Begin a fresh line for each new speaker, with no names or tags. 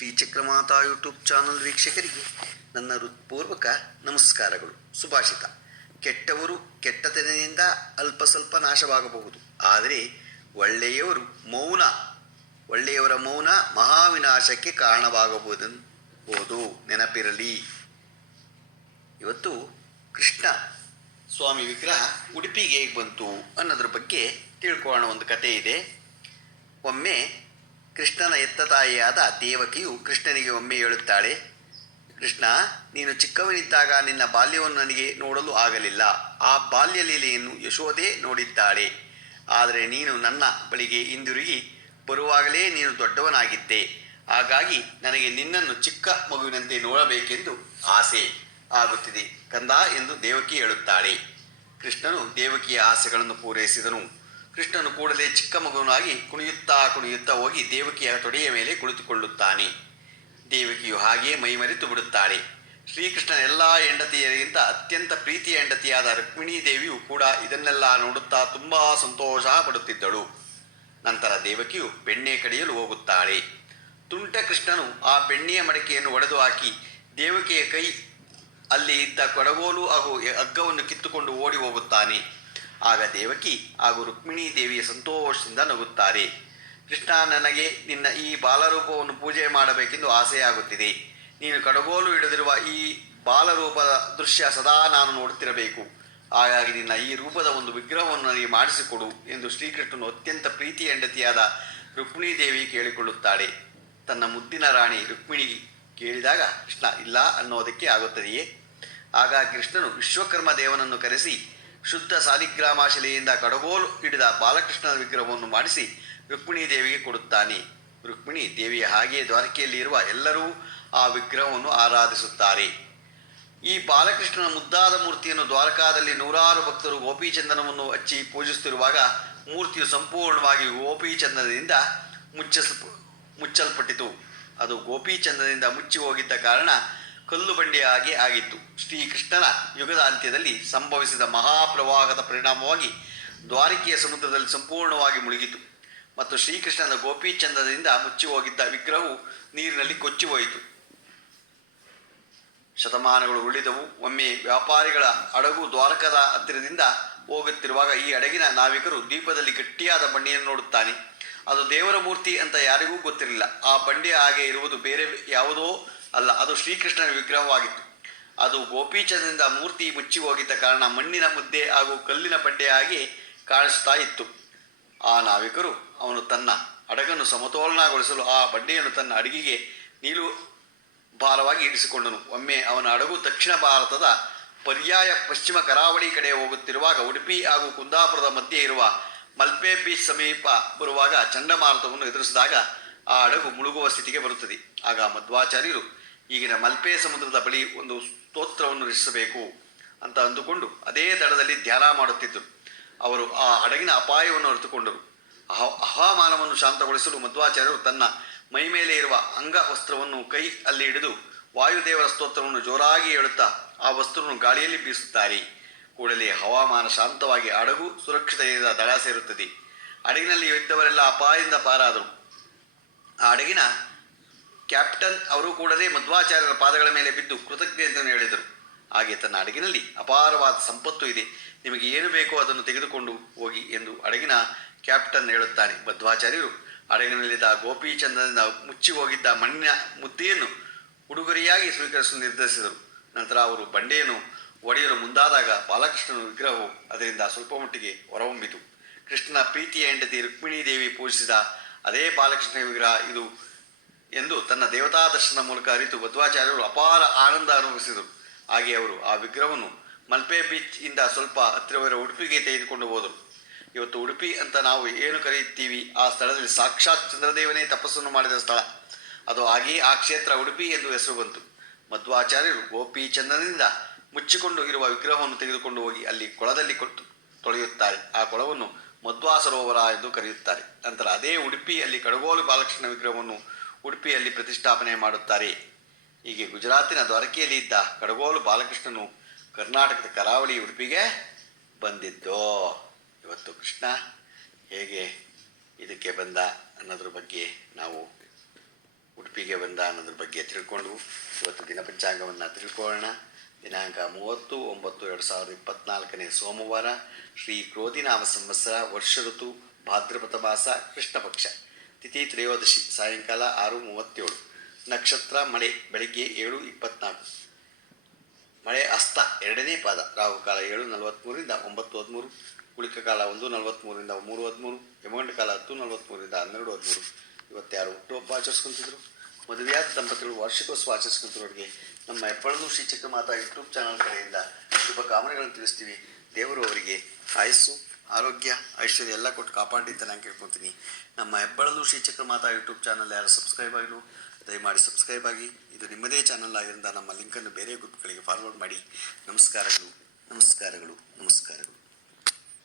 Shri Chakramata YouTube channel ವೀಕ್ಷಕರಿಗೆ ನನ್ನ ಹೃತ್ಪೂರ್ವಕ ನಮಸ್ಕಾರಗಳು. ಸುಭಾಷಿತ. ಕೆಟ್ಟವರು ಕೆಟ್ಟತನದಿಂದ ಅಲ್ಪ ಸ್ವಲ್ಪ ನಾಶವಾಗಬಹುದು. ಆದರೆ ಒಳ್ಳೆಯವರು ಮೌನ, ಒಳ್ಳೆಯವರ ಮೌನ ಮಹಾವಿನಾಶಕ್ಕೆ ಕಾರಣವಾಗಬಹುದು ನೆನಪಿರಲಿ. ಇವತ್ತು ಕೃಷ್ಣ ಸ್ವಾಮಿ ವಿಗ್ರಹ ಉಡುಪಿಗೆ ಹೇಗೆ ಬಂತು ಅನ್ನೋದ್ರ ಬಗ್ಗೆ ತಿಳ್ಕೊಳ್ಳೋಣ ಒಂದು ಕಥೆ ಇದೆ. ಒಮ್ಮೆ ಕೃಷ್ಣನ ಎತ್ತ ತಾಯಿಯಾದ ದೇವಕಿಯು ಕೃಷ್ಣನಿಗೆ ಒಮ್ಮೆ ಹೇಳುತ್ತಾಳೆ, ಕೃಷ್ಣ, ನೀನು ಚಿಕ್ಕವನಿದ್ದಾಗ ನಿನ್ನ ಬಾಲ್ಯವನ್ನು ನನಗೆ ನೋಡಲು ಆಗಲಿಲ್ಲ. ಆ ಬಾಲ್ಯ ಲೀಲೆಯನ್ನು ಯಶೋಧೆ ನೋಡಿದ್ದಾಳೆ. ಆದರೆ ನೀನು ನನ್ನ ಬಳಿಗೆ ಹಿಂದಿರುಗಿ, ಬರುವಾಗಲೇ ನೀನು ದೊಡ್ಡವನಾಗಿದ್ದೆ. ಹಾಗಾಗಿ ನನಗೆ ನಿನ್ನನ್ನು ಚಿಕ್ಕ ಮಗುವಿನಂತೆ ನೋಡಬೇಕೆಂದು ಆಸೆ ಆಗುತ್ತಿದೆ. ಕಂದ ಎಂದು ದೇವಕಿ ಹೇಳುತ್ತಾಳೆ. ಕೃಷ್ಣನು ದೇವಕಿಯ ಆಸೆಗಳನ್ನು ಪೂರೈಸಿದನು. ಕೃಷ್ಣನು ಕೂಡಲೇ ಚಿಕ್ಕ ಮಗುವನಾಗಿ ಕುಣಿಯುತ್ತಾ ಕುಣಿಯುತ್ತಾ ಹೋಗಿ ದೇವಕಿಯ ತೊಡೆಯ ಮೇಲೆ ಕುಳಿತುಕೊಳ್ಳುತ್ತಾನೆ. ದೇವಕಿಯು ಹಾಗೆಯೇ ಮೈಮರೆತು ಬಿಡುತ್ತಾಳೆ. ಶ್ರೀಕೃಷ್ಣನ ಎಲ್ಲ ಹೆಂಡತಿಯರಿಗಿಂತ ಅತ್ಯಂತ ಪ್ರೀತಿಯ ಹೆಂಡತಿಯಾದ ರುಕ್ಮಿಣೀ ದೇವಿಯು ಕೂಡ ಇದನ್ನೆಲ್ಲ ನೋಡುತ್ತಾ ತುಂಬ ಸಂತೋಷ ಪಡುತ್ತಿದ್ದಳು. ನಂತರ ದೇವಕಿಯು ಬೆಣ್ಣೆ ಕಡಿಯಲು ಹೋಗುತ್ತಾಳೆ. ತುಂಟ ಕೃಷ್ಣನು ಆ ಬೆಣ್ಣೆಯ ಮಡಕೆಯನ್ನು ಒಡೆದು ಹಾಕಿ ದೇವಕಿಯ ಕೈ ಅಲ್ಲಿ ಇದ್ದ ಕೊಡಗೋಲು ಹಾಗೂ ಹಗ್ಗವನ್ನು ಕಿತ್ತುಕೊಂಡು ಓಡಿ ಹೋಗುತ್ತಾನೆ. ಆಗ ದೇವಕಿ ಹಾಗೂ ರುಕ್ಮಿಣೀ ದೇವಿಯ ಸಂತೋಷದಿಂದ ನಗುತ್ತಾರೆ. ಕೃಷ್ಣ, ನನಗೆ ನಿನ್ನ ಈ ಬಾಲರೂಪವನ್ನು ಪೂಜೆ ಮಾಡಬೇಕೆಂದು ಆಸೆಯಾಗುತ್ತಿದೆ. ನೀನು ಕಡಗೋಲು ಹಿಡಿದಿರುವ ಈ ಬಾಲರೂಪದ ದೃಶ್ಯ ಸದಾ ನಾನು ನೋಡುತ್ತಿರಬೇಕು. ಹಾಗಾಗಿ ನಿನ್ನ ಈ ರೂಪದ ಒಂದು ವಿಗ್ರಹವನ್ನು ನನಗೆ ಮಾಡಿಸಿಕೊಡು ಎಂದು ಶ್ರೀಕೃಷ್ಣನು ಅತ್ಯಂತ ಪ್ರೀತಿ ಹೆಂಡತಿಯಾದ ರುಕ್ಮಿಣೀ ದೇವಿ ಕೇಳಿಕೊಳ್ಳುತ್ತಾಳೆ. ತನ್ನ ಮುದ್ದಿನ ರಾಣಿ ರುಕ್ಮಿಣಿ ಕೇಳಿದಾಗ, ಕೃಷ್ಣ, ಇಲ್ಲ ಅನ್ನೋದಕ್ಕೆ ಆಗುತ್ತದೆಯೇ? ಆಗ ಕೃಷ್ಣನು ವಿಶ್ವಕರ್ಮ ದೇವನನ್ನು ಕರೆಸಿ ಶುದ್ಧ ಸಾಲಿಗ್ರಾಮ ಶಿಲೆಯಿಂದ ಕಡಗೋಲು ಹಿಡಿದ ಬಾಲಕೃಷ್ಣನ ವಿಗ್ರಹವನ್ನು ಮಾಡಿಸಿ ರುಕ್ಮಿಣಿ ದೇವಿಗೆ ಕೊಡುತ್ತಾನೆ. ರುಕ್ಮಿಣಿ ದೇವಿಯ ಹಾಗೆಯೇ ದ್ವಾರಕೆಯಲ್ಲಿ ಇರುವ ಎಲ್ಲರೂ ಆ ವಿಗ್ರಹವನ್ನು ಆರಾಧಿಸುತ್ತಾರೆ. ಈ ಬಾಲಕೃಷ್ಣನ ಮುದ್ದಾದ ಮೂರ್ತಿಯನ್ನು ದ್ವಾರಕಾದಲ್ಲಿ ನೂರಾರು ಭಕ್ತರು ಗೋಪಿಚಂದನವನ್ನು ಹಚ್ಚಿ ಪೂಜಿಸುತ್ತಿರುವಾಗ ಮೂರ್ತಿಯು ಸಂಪೂರ್ಣವಾಗಿ ಗೋಪಿಚಂದನದಿಂದ ಮುಚ್ಚಿಸ ಮುಚ್ಚಲ್ಪಟ್ಟಿತು. ಅದು ಗೋಪಿಚಂದನದಿಂದ ಮುಚ್ಚಿ ಹೋಗಿದ್ದ ಕಾರಣ ಕಲ್ಲು ಬಂಡೆಯಾಗಿ ಆಗಿತ್ತು. ಶ್ರೀಕೃಷ್ಣನ ಯುಗದ ಅಂತ್ಯದಲ್ಲಿ ಸಂಭವಿಸಿದ ಮಹಾಪ್ರವಾಹದ ಪರಿಣಾಮವಾಗಿ ದ್ವಾರಕೆಯ ಸಮುದ್ರದಲ್ಲಿ ಸಂಪೂರ್ಣವಾಗಿ ಮುಳುಗಿತು. ಮತ್ತು ಶ್ರೀಕೃಷ್ಣನ ಗೋಪಿಚಂದ್ರದಿಂದ ಮುಚ್ಚಿ ಹೋಗಿದ್ದ ವಿಗ್ರಹವು ನೀರಿನಲ್ಲಿ ಕೊಚ್ಚಿ ಹೋಯಿತು ಶತಮಾನಗಳು ಉಳಿದವು. ಒಮ್ಮೆ ವ್ಯಾಪಾರಿಗಳ ಹಡಗು ದ್ವಾರಕದ ಹತ್ತಿರದಿಂದ ಹೋಗುತ್ತಿರುವಾಗ ಈ ಹಡಗಿನ ನಾವಿಕರು ದ್ವೀಪದಲ್ಲಿ ಗಟ್ಟಿಯಾದ ಬಂಡೆಯನ್ನು ನೋಡುತ್ತಾನೆ. ಅದು ದೇವರ ಮೂರ್ತಿ ಅಂತ ಯಾರಿಗೂ ಗೊತ್ತಿರಲಿಲ್ಲ. ಆ ಬಂಡೆ ಹಾಗೆ ಇರುವುದು ಬೇರೆ ಯಾವುದೋ ಅಲ್ಲ, ಅದು ಶ್ರೀಕೃಷ್ಣನ ವಿಗ್ರಹವಾಗಿತ್ತು. ಅದು ಗೋಪೀಚಂದ್ರನಿಂದ ಮೂರ್ತಿ ಮುಚ್ಚಿ ಹೋಗಿದ್ದ ಕಾರಣ ಮಣ್ಣಿನ ಮುದ್ದೆ ಹಾಗೂ ಕಲ್ಲಿನ ಬಂಡೆಯಾಗಿ ಕಾಣಿಸ್ತಾ ಇತ್ತು. ಆ ನಾವಿಕರು, ಅವನು ತನ್ನ ಹಡಗನ್ನು ಸಮತೋಲನಗೊಳಿಸಲು ಆ ಬಂಡೆಯನ್ನು ತನ್ನ ಅಡಗಿಗೆ ನೀಲು ಭಾರವಾಗಿ ಇರಿಸಿಕೊಂಡನು. ಒಮ್ಮೆ ಅವನ ಹಡಗು ದಕ್ಷಿಣ ಭಾರತದ ಪರ್ಯಾಯ ಪಶ್ಚಿಮ ಕರಾವಳಿ ಕಡೆ ಹೋಗುತ್ತಿರುವಾಗ ಉಡುಪಿ ಹಾಗೂ ಕುಂದಾಪುರದ ಮಧ್ಯೆ ಇರುವ ಮಲ್ಪೆ ಬೀಚ್ ಸಮೀಪ ಬರುವಾಗ ಚಂಡಮಾರುತವನ್ನು ಎದುರಿಸಿದಾಗ ಆ ಹಡಗು ಮುಳುಗುವ ಸ್ಥಿತಿಗೆ ಬರುತ್ತದೆ. ಆಗ ಮಧ್ವಾಚಾರ್ಯರು ಈಗಿನ ಮಲ್ಪೆ ಸಮುದ್ರದ ಬಳಿ ಒಂದು ಸ್ತೋತ್ರವನ್ನು ರಚಿಸಬೇಕು ಅಂತ ಅಂದುಕೊಂಡು ಅದೇ ದಡದಲ್ಲಿ ಧ್ಯಾನ ಮಾಡುತ್ತಿದ್ದರು. ಅವರು ಆ ಹಡಗಿನ ಅಪಾಯವನ್ನು ಅರಿತುಕೊಂಡರು. ಅಹ ಹವಾಮಾನವನ್ನು ಶಾಂತಗೊಳಿಸಲು ಮಧ್ವಾಚಾರ್ಯರು ತನ್ನ ಮೈ ಮೇಲೆ ಇರುವ ಅಂಗ ವಸ್ತ್ರವನ್ನು ಕೈ ಅಲ್ಲಿ ಹಿಡಿದು ವಾಯುದೇವರ ಸ್ತೋತ್ರವನ್ನು ಜೋರಾಗಿ ಹೇಳುತ್ತಾ ಆ ವಸ್ತ್ರವನ್ನು ಗಾಳಿಯಲ್ಲಿ ಬೀಸುತ್ತಾರೆ. ಕೂಡಲೇ ಹವಾಮಾನ ಶಾಂತವಾಗಿ ಹಡಗು ಸುರಕ್ಷತೆಯಿಂದ ದಡ ಸೇರುತ್ತದೆ. ಹಡಗಿನಲ್ಲಿ ಇದ್ದವರೆಲ್ಲ ಅಪಾಯದಿಂದ ಪಾರಾದರು. ಆ ಹಡಗಿನ ಕ್ಯಾಪ್ಟನ್ ಅವರು ಕೂಡಲೇ ಮಧ್ವಾಚಾರ್ಯರ ಪಾದಗಳ ಮೇಲೆ ಬಿದ್ದು ಕೃತಜ್ಞತೆಯನ್ನು ಹೇಳಿದರು. ಹಾಗೆ ತನ್ನ ಹಡಗಿನಲ್ಲಿ ಅಪಾರವಾದ ಸಂಪತ್ತು ಇದೆ. ನಿಮಗೆ ಏನು ಬೇಕೋ ಅದನ್ನು ತೆಗೆದುಕೊಂಡು ಹೋಗಿ ಎಂದು ಹಡಗಿನ ಕ್ಯಾಪ್ಟನ್ ಹೇಳುತ್ತಾನೆ. ಮಧ್ವಾಚಾರ್ಯರು ಹಡಗಿನಲ್ಲಿದ್ದ ಗೋಪೀಚಂದ್ರನಿಂದ ಮುಚ್ಚಿ ಹೋಗಿದ್ದ ಮಣ್ಣಿನ ಮುದ್ದೆಯನ್ನು ಉಡುಗೊರೆಯಾಗಿ ಸ್ವೀಕರಿಸಲು ನಿರ್ಧರಿಸಿದರು. ನಂತರ ಅವರು ಬಂಡೆಯನ್ನು ಒಡೆಯಲು ಮುಂದಾದಾಗ ಬಾಲಕೃಷ್ಣನ ವಿಗ್ರಹವು ಅದರಿಂದ ಸ್ವಲ್ಪ ಮಟ್ಟಿಗೆ ಹೊರಹೊಮ್ಮಿತು. ಕೃಷ್ಣನ ಪ್ರೀತಿಯ ಹೆಂಡತಿ ರುಕ್ಮಿಣೀ ದೇವಿ ಪೂಜಿಸಿದ ಅದೇ ಬಾಲಕೃಷ್ಣ ವಿಗ್ರಹ ಇದು ಎಂದು ತನ್ನ ದೇವತಾ ದರ್ಶನ ಮೂಲಕ ಅರಿತು ಮಧ್ವಾಚಾರ್ಯರು ಅಪಾರ ಆನಂದ ಅನುಭವಿಸಿದರು. ಹಾಗೆ ಅವರು ಆ ವಿಗ್ರಹವನ್ನು ಮಲ್ಪೆ ಬೀಚ್ ಇಂದ ಸ್ವಲ್ಪ ಹತ್ತಿರವಿರುವ ಉಡುಪಿಗೆ ತೆಗೆದುಕೊಂಡು ಹೋದರು. ಇವತ್ತು ಉಡುಪಿ ಅಂತ ನಾವು ಏನು ಕರೆಯುತ್ತೀವಿ? ಆ ಸ್ಥಳದಲ್ಲಿ ಸಾಕ್ಷಾತ್ ಚಂದ್ರದೇವನೇ ತಪಸ್ಸನ್ನು ಮಾಡಿದ ಸ್ಥಳ. ಅದು ಹಾಗೆಯೇ ಆ ಕ್ಷೇತ್ರ ಉಡುಪಿ ಎಂದು ಹೆಸರು ಬಂತು. ಮಧ್ವಾಚಾರ್ಯರು ಗೋಪಿ ಚಂದ್ರನಿಂದ ಮುಚ್ಚಿಕೊಂಡು ಇರುವ ವಿಗ್ರಹವನ್ನು ತೆಗೆದುಕೊಂಡು ಹೋಗಿ ಅಲ್ಲಿ ಕೊಳದಲ್ಲಿ ಕೊಟ್ಟು ತೊಳೆಯುತ್ತಾರೆ. ಆ ಕೊಳವನ್ನು ಮಧ್ವಾ ಸರೋವರ ಎಂದು ಕರೆಯುತ್ತಾರೆ. ನಂತರ ಅದೇ ಉಡುಪಿಯಲ್ಲಿ ಕಡಗೋಲು ಬಾಲಕೃಷ್ಣ ವಿಗ್ರಹವನ್ನು ಉಡುಪಿಯಲ್ಲಿ ಪ್ರತಿಷ್ಠಾಪನೆ ಮಾಡುತ್ತಾರೆ. ಹೀಗೆ ಗುಜರಾತಿನ ದ್ವಾರಕೆಯಲ್ಲಿ ಇದ್ದ ಕಡಗೋಲು ಬಾಲಕೃಷ್ಣನು ಕರ್ನಾಟಕದ ಕರಾವಳಿ ಉಡುಪಿಗೆ ಬಂದಿದ್ದು. ಇವತ್ತು ಕೃಷ್ಣ ಹೇಗೆ ಇದಕ್ಕೆ ಬಂದ ಅನ್ನೋದ್ರ ಬಗ್ಗೆ ನಾವು ಉಡುಪಿಗೆ ಬಂದ ಅನ್ನೋದ್ರ ಬಗ್ಗೆ ತಿಳ್ಕೊಂಡು ಇವತ್ತು ದಿನ ಪಂಚಾಂಗವನ್ನು ತಿಳ್ಕೊಳ್ಳೋಣ. ದಿನಾಂಕ ಮೂವತ್ತು ಒಂಬತ್ತು ಎರಡು ಸಾವಿರದ ಇಪ್ಪತ್ನಾಲ್ಕನೇ ಸೋಮವಾರ ಶ್ರೀ ಕ್ರೋಧಿನಾಮ ಸಂವತ್ಸರ ವರ್ಷ ಋತು ಭಾದ್ರಪದ ಮಾಸ ಕೃಷ್ಣ ಪಕ್ಷ ತಿಥಿ ತ್ರಯೋದಶಿ, ಸಾಯಂಕಾಲ ಆರು ಮೂವತ್ತೇಳು, ನಕ್ಷತ್ರ ಮಳೆ, ಬೆಳಗ್ಗೆ ಏಳು ಇಪ್ಪತ್ನಾಲ್ಕು. ಮಳೆ ಅಸ್ತ, ಎರಡನೇ ಪಾದ, ರಾಹುಕಾಲ ಏಳು ನಲವತ್ತ್ಮೂರಿಂದ ಒಂಬತ್ತು ಹದಿಮೂರು ಉಳಿಕ ಕಾಲ ಒಂದು ನಲವತ್ತ್ಮೂರಿಂದ ಮೂರು ಹದಿಮೂರು ಯಮಗಂಡ ಕಾಲ ಹತ್ತು ನಲವತ್ತ್ಮೂರಿಂದ ಹನ್ನೆರಡು ಹದಿಮೂರು. ಇವತ್ತು ಯಾರು ಹುಟ್ಟುಹಬ್ಬ ಆಚರಿಸ್ಕೊಂತಿದ್ರು. ಮದುವೆಯಾದ ದಂಪತಿಗಳು ವಾರ್ಷಿಕೋತ್ಸವ ಆಚರಿಸ್ಕೊಂತಿರೋರಿಗೆ ನಮ್ಮ ಹೆಬ್ಬಳದು ಶ್ರೀ ಚಕ್ರಮಾತಾ ಯೂಟ್ಯೂಬ್ ಚಾನಲ್ ಕಡೆಯಿಂದ ಶುಭಕಾಮನೆಗಳನ್ನು ತಿಳಿಸ್ತೀವಿ. ದೇವರು ಅವರಿಗೆ ಆಯಸ್ಸು ಆರೋಗ್ಯ, ಐಶ್ವರ್ಯ ಎಲ್ಲ ಕೊಟ್ಟು ಕಾಪಾಡಿ ಅಂತ ನಾನು ಕೇಳ್ಕೊತೀನಿ. ನಮ್ಮ ಹೆಬ್ಬಳಲು ಶ್ರೀಚಕ್ರ ಮಾತಾ ಯೂಟ್ಯೂಬ್ ಚಾನಲ್ ಯಾರು ಸಬ್ಸ್ಕ್ರೈಬ್ ಆಗಿಲ್ಲ, ದಯಮಾಡಿ ಸಬ್ಸ್ಕ್ರೈಬ್ ಆಗಿ. ಇದು ನಿಮ್ಮದೇ ಚಾನಲ್ ಆಗಿರೋದ್ರಿಂದ ನಮ್ಮ ಲಿಂಕನ್ನು ಬೇರೆ ಗ್ರೂಪ್ಗಳಿಗೆ ಫಾರ್ವರ್ಡ್ ಮಾಡಿ. ನಮಸ್ಕಾರಗಳು ನಮಸ್ಕಾರಗಳು ನಮಸ್ಕಾರಗಳು.